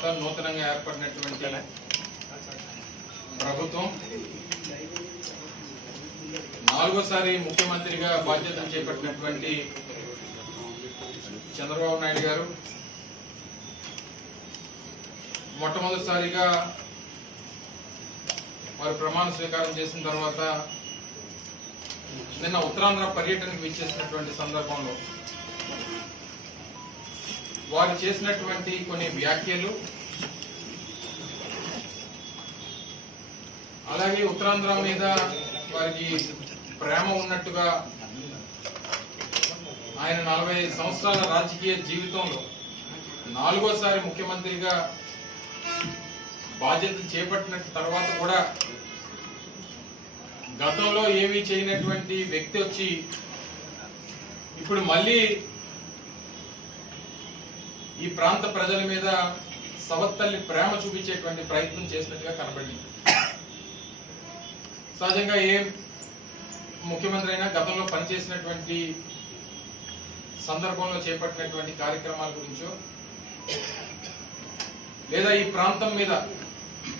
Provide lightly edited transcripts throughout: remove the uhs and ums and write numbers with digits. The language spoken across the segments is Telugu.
తర్వాత నూతనంగా ఏర్పడినటువంటి ప్రభుత్వం నాలుగోసారి ముఖ్యమంత్రిగా బాధ్యతలు చేపట్టినటువంటి చంద్రబాబు నాయుడు గారు మొట్టమొదటిసారిగా వారు ప్రమాణ స్వీకారం చేసిన తర్వాత నిన్న ఉత్తరాంధ్ర పర్యటనకు విచ్చేసినటువంటి సందర్భంలో వారు చేసినటువంటి కొన్ని వ్యాఖ్యలు, అలాగే ఉత్తరాంధ్ర మీద వారికి ప్రేమ ఉన్నట్టుగా ఆయన 40 సంవత్సరాల రాజకీయ జీవితంలో నాలుగోసారి ముఖ్యమంత్రిగా బాధ్యతలు చేపట్టిన తర్వాత కూడా గతంలో ఏమీ చేయనటువంటి వ్యక్తి వచ్చి ఇప్పుడు మళ్ళీ ఈ ప్రాంత ప్రజల మీద సవత్తల్లి ప్రేమ చూపించేటువంటి ప్రయత్నం చేసినట్టుగా కనబడింది. సహజంగా ఏ ముఖ్యమంత్రి అయినా గతంలో పనిచేసినటువంటి సందర్భంలో చేపట్టినటువంటి కార్యక్రమాల గురించో లేదా ఈ ప్రాంతం మీద,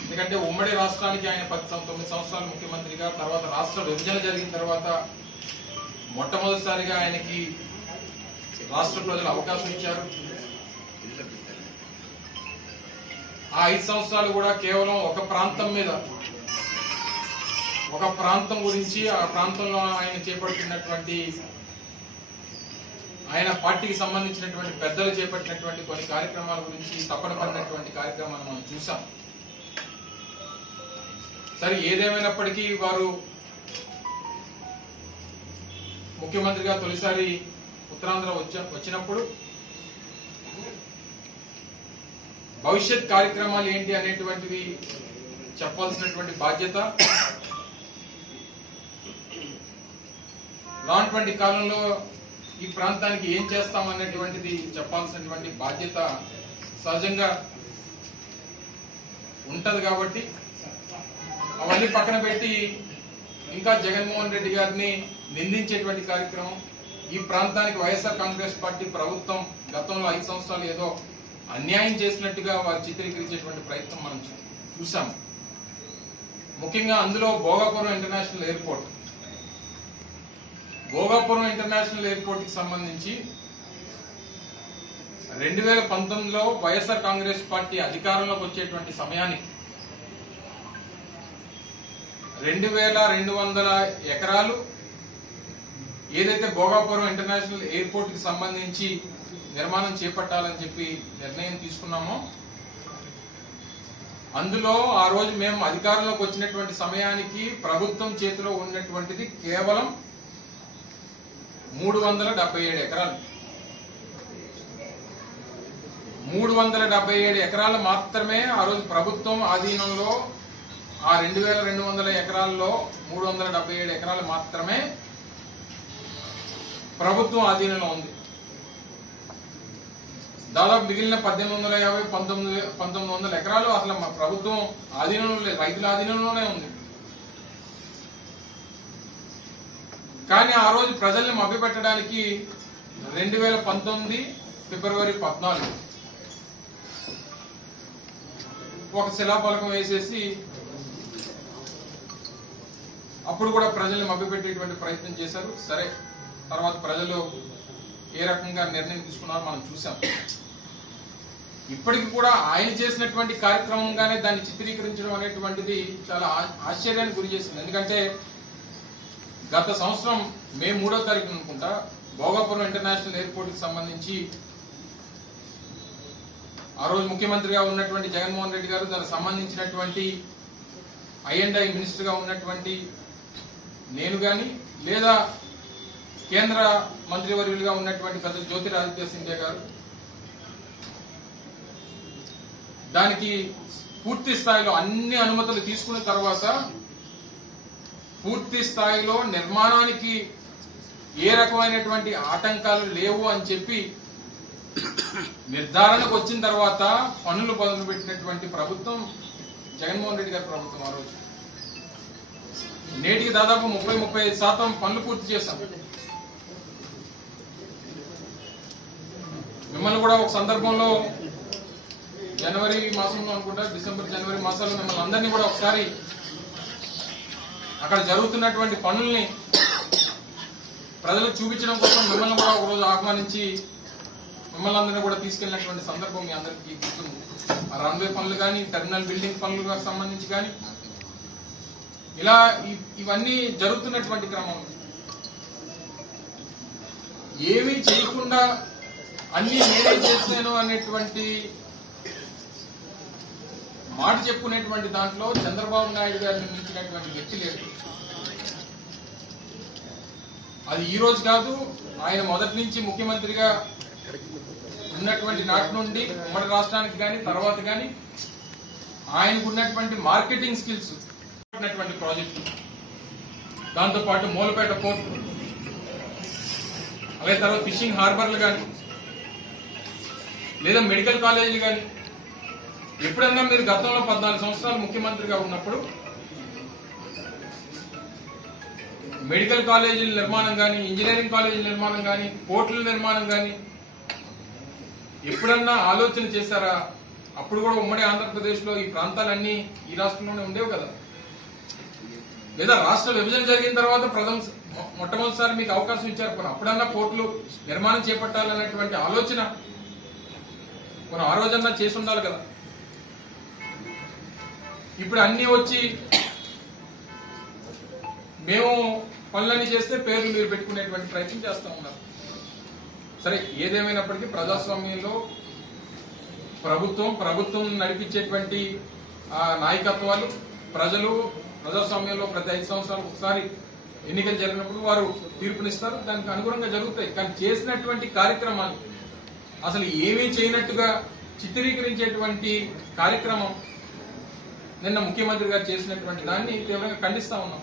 ఎందుకంటే ఉమ్మడి రాష్ట్రానికి ఆయన 9 సంవత్సరాలు ముఖ్యమంత్రిగా, తర్వాత రాష్ట్ర విభజన జరిగిన తర్వాత మొట్టమొదటిసారిగా ఆయనకి రాష్ట్ర ప్రజలు అవకాశం ఇచ్చారు. ఆ 5 సంవత్సరాలు కూడా కేవలం ఒక ప్రాంతం మీద, ఒక ప్రాంతం గురించి, ఆ ప్రాంతంలో ఆయన చేపట్టినటువంటి, ఆయన పార్టీకి సంబంధించినటువంటి పెద్దలు చేపట్టినటువంటి కొన్ని కార్యక్రమాల గురించి తప్పన పడినటువంటి కార్యక్రమాలు మనం చూసాం. సరే, ఏదేమైనప్పటికీ వారు ముఖ్యమంత్రిగా తొలిసారి ఉత్తరాంధ్ర వచ్చినప్పుడు భవిష్యత్ కార్యక్రమాలు ఏంటి అనేటువంటివి చెప్పాల్సినటువంటి బాధ్యత, రానటువంటి కాలంలో ఈ ప్రాంతానికి ఏం చేస్తామనేటువంటిది చెప్పాల్సినటువంటి బాధ్యత సహజంగా ఉంటది. కాబట్టి అవన్నీ పక్కన పెట్టి ఇంకా జగన్మోహన్ రెడ్డి గారిని నిందించేటువంటి కార్యక్రమం, ఈ ప్రాంతానికి వైఎస్ఆర్ కాంగ్రెస్ పార్టీ ప్రభుత్వం గతంలో 5 సంవత్సరాలు ఏదో అన్యాయం చేసినట్టుగా వారు చిత్రీకరించేటువంటి ప్రయత్నం మనం చూసాం. ముఖ్యంగా అందులో Bhogapuram international airport, Bhogapuram international airport కి సంబంధించి 2019లో వైఎస్ఆర్ కాంగ్రెస్ పార్టీ అధికారంలోకి వచ్చేటువంటి సమయానికి 2200 ఎకరాలు ఏదైతే భోగాపురం ఇంటర్నేషనల్ ఎయిర్పోర్ట్ కి సంబంధించి నిర్మాణం చేపట్టాలని చెప్పి నిర్ణయం తీసుకున్నామో, అందులో ఆ రోజు మేము అధికారంలోకి వచ్చినటువంటి సమయానికి ప్రభుత్వం చేతిలో ఉన్నటువంటిది కేవలం 377 ఎకరాలు. 377 ఎకరాలు మాత్రమే ఆ రోజు ప్రభుత్వం ఆధీనంలో, ఆ 2200 ఎకరాల్లో 377 ఎకరాలు మాత్రమే ప్రభుత్వం ఆధీనంలో ఉంది. దాదాపు మిగిలిన 1850, 1900 ఎకరాలు అసలు ప్రభుత్వం ఆధీనంలో లేదు, రైతుల ఆధీనంలోనే ఉంది. కానీ ఆ రోజు ప్రజల్ని మభ్యపెట్టడానికి 2019 ఫిబ్రవరి 14 ఒక శిలాఫలకం వేసేసి అప్పుడు కూడా ప్రజల్ని మభ్యపెట్టేటువంటి ప్రయత్నం చేశారు. సరే, తర్వాత ప్రజలు ఏ రకంగా నిర్ణయం తీసుకున్నారో మనం చూసాం. ఇప్పటికి కూడా ఆయన చేసినటువంటి కార్యక్రమంగానే దాన్ని చిత్రీకరించడం అనేటువంటిది చాలా ఆశ్చర్యానికి గురి చేసింది. ఎందుకంటే గత సంవత్సరం మే 3వ తారీఖు అనుకుంటా భోగాపురం ఇంటర్నేషనల్ ఎయిర్పోర్ట్ కి సంబంధించి ఆ రోజు ముఖ్యమంత్రిగా ఉన్నటువంటి జగన్మోహన్ రెడ్డి గారు, దానికి సంబంధించినటువంటి I&I మినిస్టర్ గా ఉన్నటువంటి నేను గాని, లేదా కేంద్ర మంత్రివర్యులుగా ఉన్నటువంటి పెద్ద జ్యోతిరాదిత్య సింధియా గారు దానికి పూర్తి స్థాయిలో అన్ని అనుమతులు తీసుకున్న తర్వాత పూర్తి స్థాయిలో నిర్మాణానికి ఏ రకమైనటువంటి ఆటంకాలు లేవు అని చెప్పి నిర్ధారణకు వచ్చిన తర్వాత పనులు మొదలుపెట్టినటువంటి ప్రభుత్వం జగన్మోహన్ రెడ్డి గారి ప్రభుత్వం. ఆ రోజు నేటికి దాదాపు 30-35% పనులు పూర్తి చేశాం. మిమ్మల్ని కూడా ఒక సందర్భంలో జనవరి మాసంలో అనుకుంటా, డిసెంబర్ జనవరి మాసాల్లో మిమ్మల్ని అందరినీ కూడా ఒకసారి అక్కడ జరుగుతున్నటువంటి పనుల్ని ప్రజలకు చూపించడం కోసం మిమ్మల్ని కూడా ఒకరోజు ఆహ్వానించి మిమ్మల్ని అందరినీ కూడా తీసుకెళ్ళినటువంటి సందర్భం మీ అందరికీ గుర్తుంది. ఆ రన్వే పనులు కానీ, టెర్మినల్ బిల్డింగ్ పనులకు సంబంధించి కానీ, ఇలా ఇవన్నీ జరుగుతున్నటువంటి క్రమం ఏమీ చేయకుండా అన్ని నేనే చేస్తాను అనేటువంటి మాట చెప్పుకునేటువంటి దాంట్లో చంద్రబాబు నాయుడు గారిని మించినటువంటి వ్యక్తి లేడు. అది ఈ రోజు కాదు, ఆయన మొదటి నుంచి ముఖ్యమంత్రిగా ఉన్నటువంటి నాటి నుండి ఉమ్మడి రాష్ట్రానికి కానీ తర్వాత కానీ ఆయనకు ఉన్నటువంటి మార్కెటింగ్ స్కిల్స్ ఉన్నటువంటి ప్రాజెక్టు, దాంతోపాటు మూలపేట పోర్టు, అలాగే తర్వాత ఫిషింగ్ హార్బర్లు కానీ లేదా మెడికల్ కాలేజీలు కానీ, ఎప్పుడన్నా మీరు గతంలో 14 సంవత్సరాలు ముఖ్యమంత్రిగా ఉన్నప్పుడు మెడికల్ కాలేజీల నిర్మాణం కానీ, ఇంజనీరింగ్ కాలేజీల నిర్మాణం కానీ, పోర్టుల నిర్మాణం కానీ ఎప్పుడన్నా ఆలోచన చేశారా? అప్పుడు కూడా ఉమ్మడి ఆంధ్రప్రదేశ్లో ఈ ప్రాంతాలన్నీ ఈ రాష్ట్రంలోనే ఉండేవి కదా. లేదా రాష్ట్ర విభజన జరిగిన తర్వాత మొట్టమొదటిసారి మీకు అవకాశం ఇచ్చారు, అప్పుడన్నా పోర్టులు నిర్మాణం చేపట్టాలనేటువంటి ఆలోచన మనం ఆ రోజన్నా చేసి ఉండాలి కదా. ఇప్పుడు అన్ని వచ్చి మేము పనులన్నీ చేస్తే పేర్లు మీరు పెట్టుకునేటువంటి ప్రయత్నం చేస్తూ ఉన్నారు. సరే, ఏదేమైనప్పటికీ ప్రజాస్వామ్యంలో ప్రభుత్వం నడిపించేటువంటి నాయకత్వాలు, ప్రజలు ప్రజాస్వామ్యంలో ప్రతి 5 సంవత్సరాలకు ఒకసారి ఎన్నికలు జరిగినప్పుడు వారు తీర్పునిస్తారు, దానికి అనుగుణంగా జరుగుతాయి. కానీ చేసినటువంటి కార్యక్రమాలు అసలు ఏమీ చేయనట్టుగా చిత్రీకరించేటువంటి కార్యక్రమం నిన్న ముఖ్యమంత్రి గారు చేసినటువంటి దాన్ని తీవ్రంగా ఖండిస్తా ఉన్నాం.